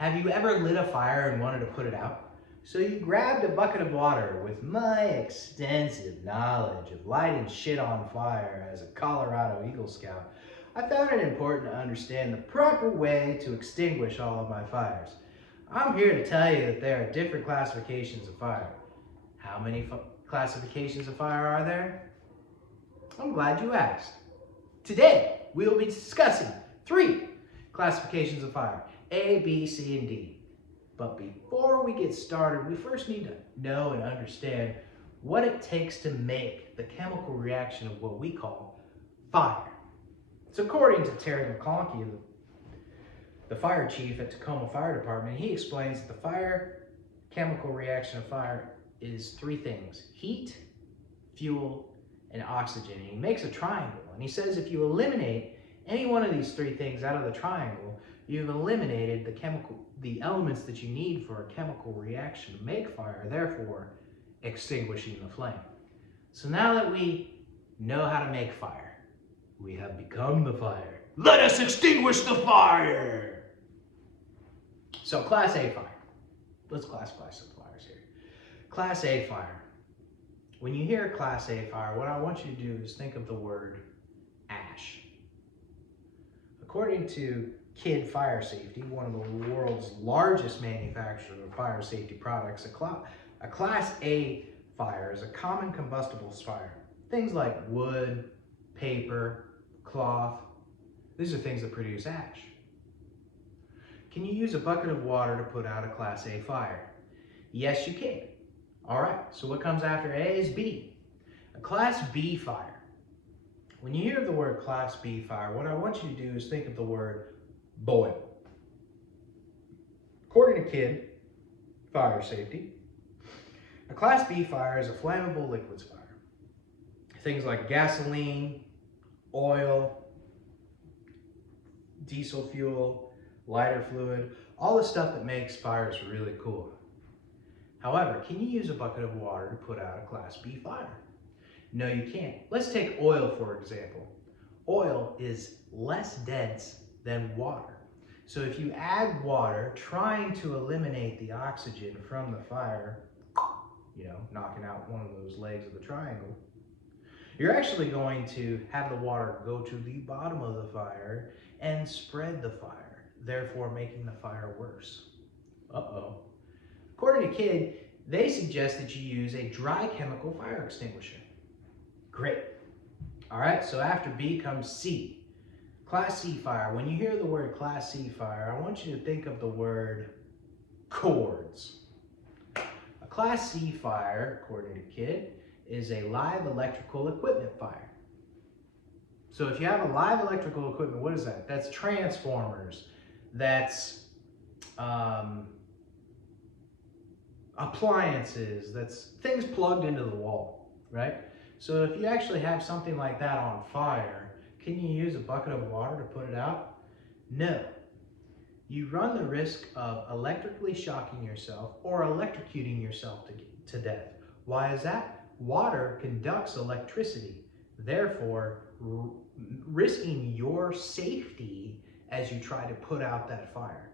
Have you ever lit a fire and wanted to put it out? So you grabbed a bucket of water. With my extensive knowledge of lighting shit on fire as a Colorado Eagle Scout, I found it important to understand the proper way to extinguish all of my fires. I'm here to tell you that there are different classifications of fire. How many classifications of fire are there? I'm glad you asked. Today, we will be discussing 3 classifications of fire, A, B, C, and D. But before we get started, we first need to know and understand what it takes to make the chemical reaction of what we call fire. So according to Terry McConkey, the fire chief at Tacoma Fire Department, he explains that the fire chemical reaction of fire is 3 things: heat, fuel, and oxygen. And he makes a triangle, and he says if you eliminate any one of these 3 things out of the triangle, you've eliminated the elements that you need for a chemical reaction to make fire, therefore extinguishing the flame. So now that we know how to make fire, we have become the fire. Let us extinguish the fire! So Class A fire. Let's classify some fires here. Class A fire. When you hear Class A fire, what I want you to do is think of the word ash. According to Kidd Fire Safety, one of the world's largest manufacturers of fire safety products, a Class A fire is a common combustibles fire. Things like wood, paper, cloth, these are things that produce ash. Can you use a bucket of water to put out a Class A fire? Yes, you can. All right, so what comes after A is B. A Class B fire. When you hear the word Class B fire, what I want you to do is think of the word boil. According to Kidd Fire Safety, a Class B fire is a flammable liquids fire. Things like gasoline, oil, diesel fuel, lighter fluid, all the stuff that makes fires really cool. However, can you use a bucket of water to put out a Class B fire? No, you can't. Let's take oil, for example. Oil is less dense than water. So if you add water, trying to eliminate the oxygen from the fire, knocking out one of those legs of the triangle, you're actually going to have the water go to the bottom of the fire and spread the fire, therefore making the fire worse. Uh-oh. According to Kidd, they suggest that you use a dry chemical fire extinguisher. Great. All right, so after B comes C. Class C fire. When you hear the word Class C fire, I want you to think of the word cords. A Class C fire, according to Kidd, is a live electrical equipment fire. So if you have a live electrical equipment, what is that? That's transformers, that's appliances, that's things plugged into the wall, right? So if you actually have something like that on fire, can you use a bucket of water to put it out? No. You run the risk of electrically shocking yourself or electrocuting yourself to death. Why is that? Water conducts electricity, therefore risking your safety as you try to put out that fire.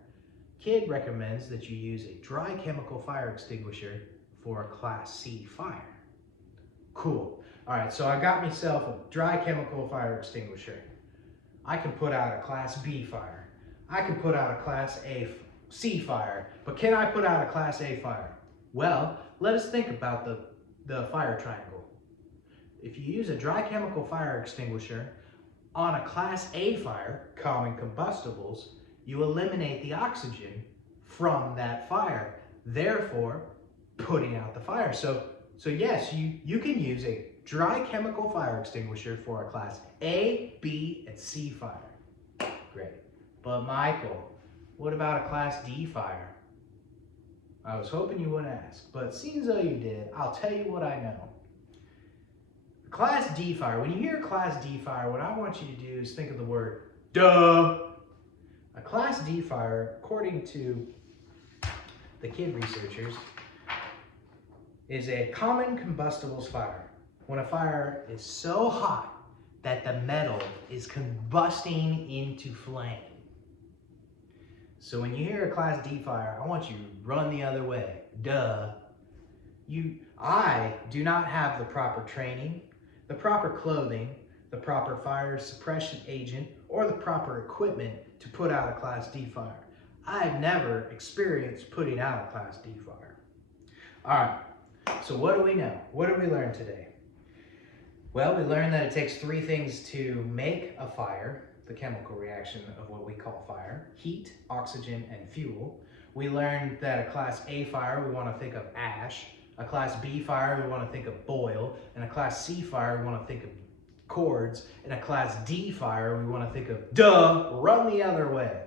Kidd recommends that you use a dry chemical fire extinguisher for a Class C fire. Cool. All right, so I got myself a dry chemical fire extinguisher. I can put out a Class B fire. I can put out a Class C fire, but can I put out a Class A fire? Well, let us think about the fire triangle. If you use a dry chemical fire extinguisher on a Class A fire, common combustibles, you eliminate the oxygen from that fire, therefore putting out the fire. So yes, you can use a dry chemical fire extinguisher for a Class A, B, and C fire. Great. But Michael, what about a Class D fire? I was hoping you wouldn't ask, but seeing as though you did, I'll tell you what I know. Class D fire, when you hear Class D fire, what I want you to do is think of the word duh. A Class D fire, according to the Kidd researchers, is a common combustibles fire. When a fire is so hot that the metal is combusting into flame. So when you hear a Class D fire, I want you to run the other way. Duh. I do not have the proper training, the proper clothing, the proper fire suppression agent, or the proper equipment to put out a Class D fire. I've never experienced putting out a Class D fire. All right, so what do we know? What did we learn today? Well, we learned that it takes three things to make a fire, the chemical reaction of what we call fire: heat, oxygen, and fuel. We learned that a Class A fire, we want to think of ash. A Class B fire, we want to think of boil. And a Class C fire, we want to think of cords. And a Class D fire, we want to think of, duh, run the other way.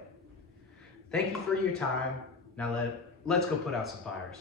Thank you for your time. Now let's go put out some fires.